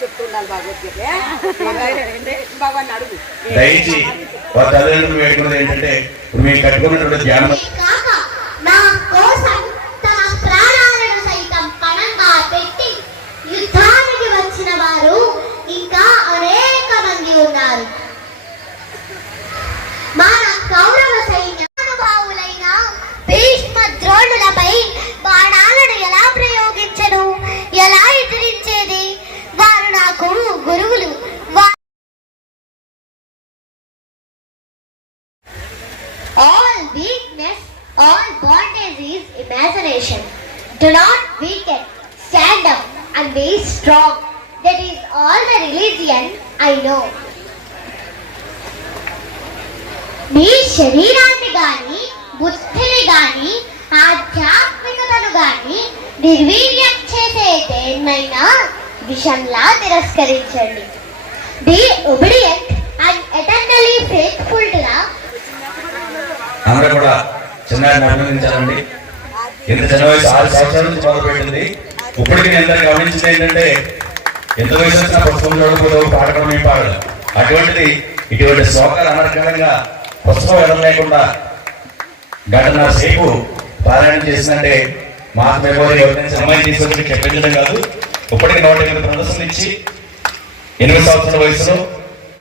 చెప్తుండాలి భగవద్గీత అడుగు. దయచి వారి తల్లిదండ్రులు వేడుకున్నది ఏంటంటే ఇప్పుడు మేము కట్టుకున్నటువంటి ధ్యానం యుద్ధానికి వచ్చిన వారు ఇంకా అనేక మంది ఉన్నారు. మన కౌరవ సైన్యానుభావులైన భీష్మ ద్రోణులపై బాణాలను ఎలా ప్రయోగించను, ఎలా ఎదిరించేది? వారు నాకు గురువులు. All weakness, all bondage is imagination. Do not weaken, stand up and be strong. That is all the religion I know. మీ శరీరాన్ని గాని బుద్ధిని గాని ఆధ్యాత్మికతను గాని నిర్వీర్యం చేసే దేన్నైనా విషంలా తిరస్కరించండి. Be obedient and eternally faithful to the. అందరూ కూడా చిన్నారిని అభినందించాలండి. ఇంత చిన్న వయసు 6 సంవత్సరాల నుంచి మొదలుపెట్టింది. ఇప్పటికీ నేను గమనించింది ఏంటంటే ఎంత వయసు వచ్చినా పుస్తకం చూడకపోతే పాడకం ఏం పాడదు. అటువంటిది ఇటువంటి శ్లోకాలు అనర్గళంగా పుస్తకం ఎదరలేకుండా గంటన్నర సేపు పారాయణం చేసిందంటే మాకు మెమోరీ ఎవరి అమ్మాయి తీసుకొచ్చి చెప్పించడం కాదు. ఇప్పటికీ 108 ప్రదర్శనలు ఇచ్చి 8 సంవత్సరాల వయసులో